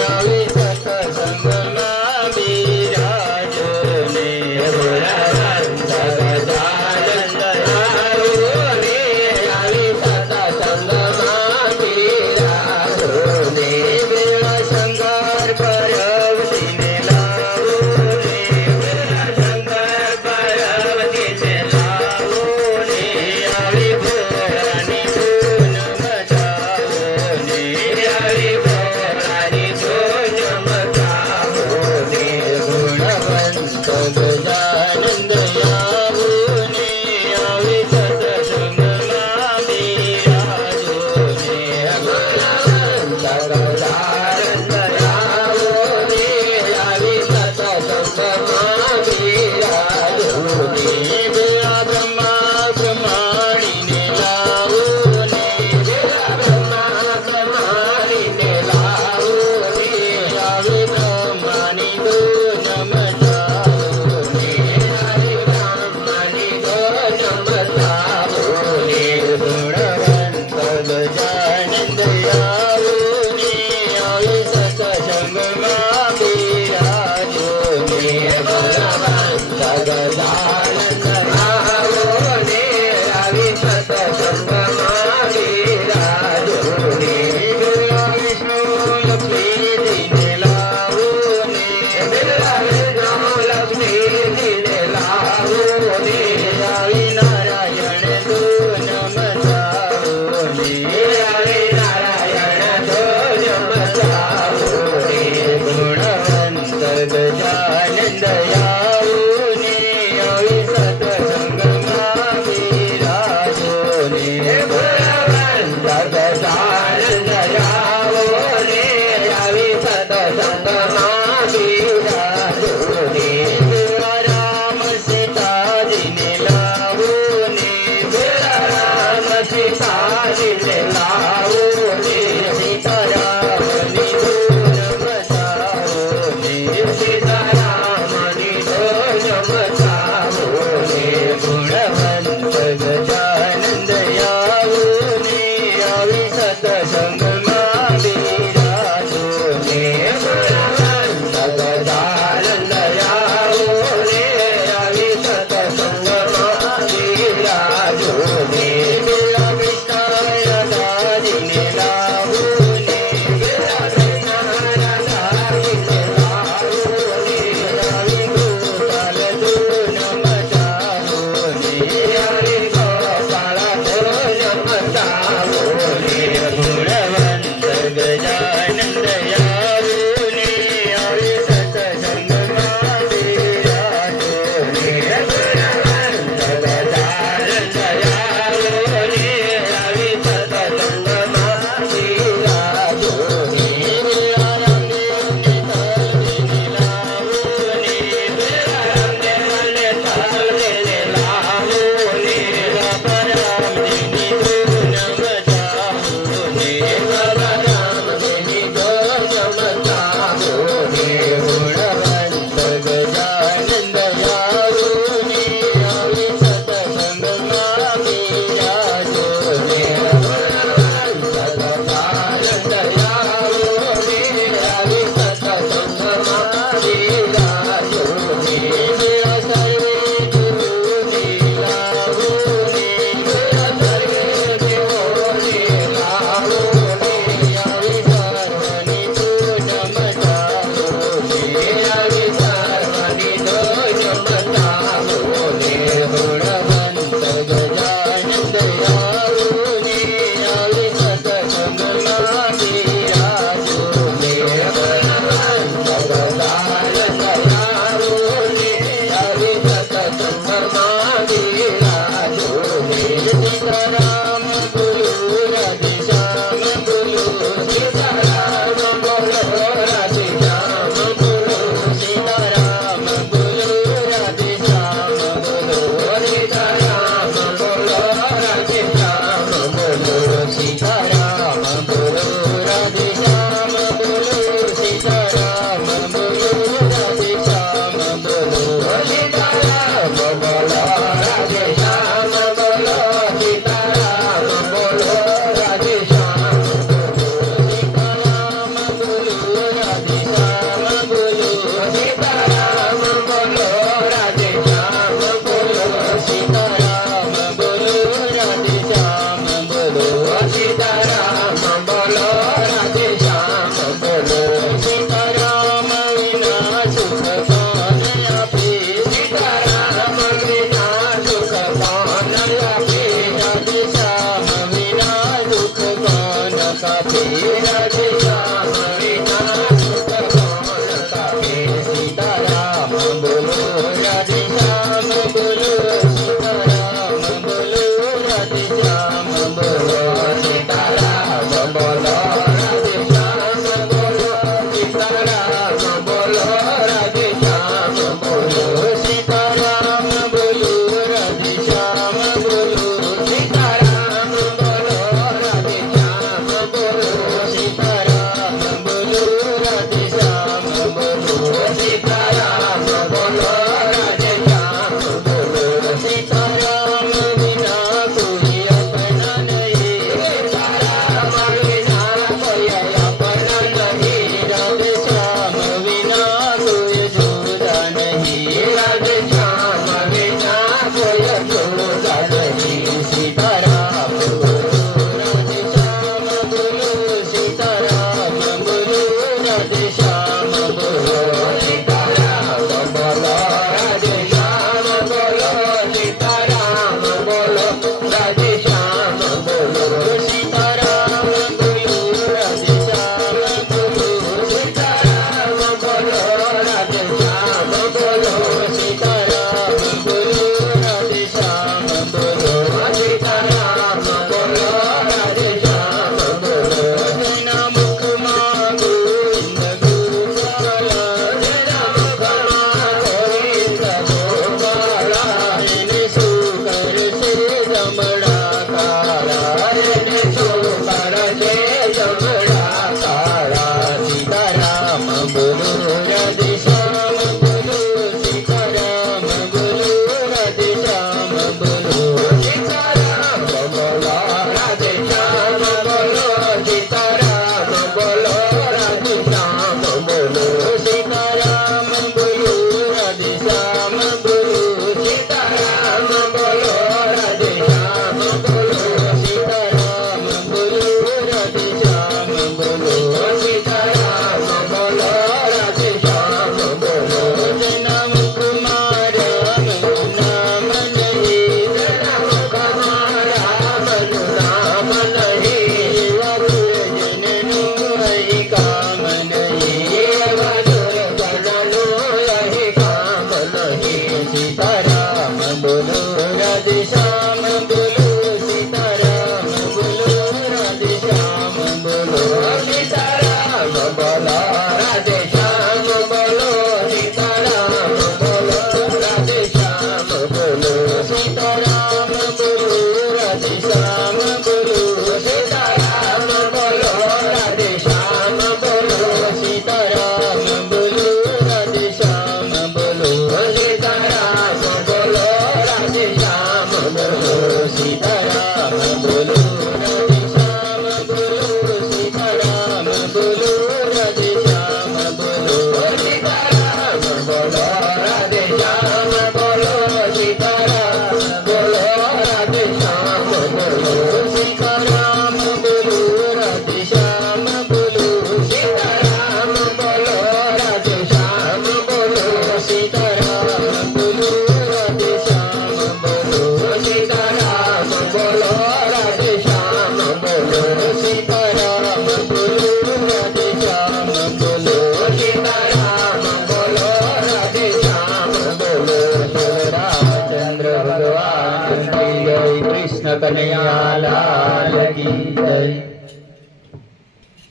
Sarita Sarita Jai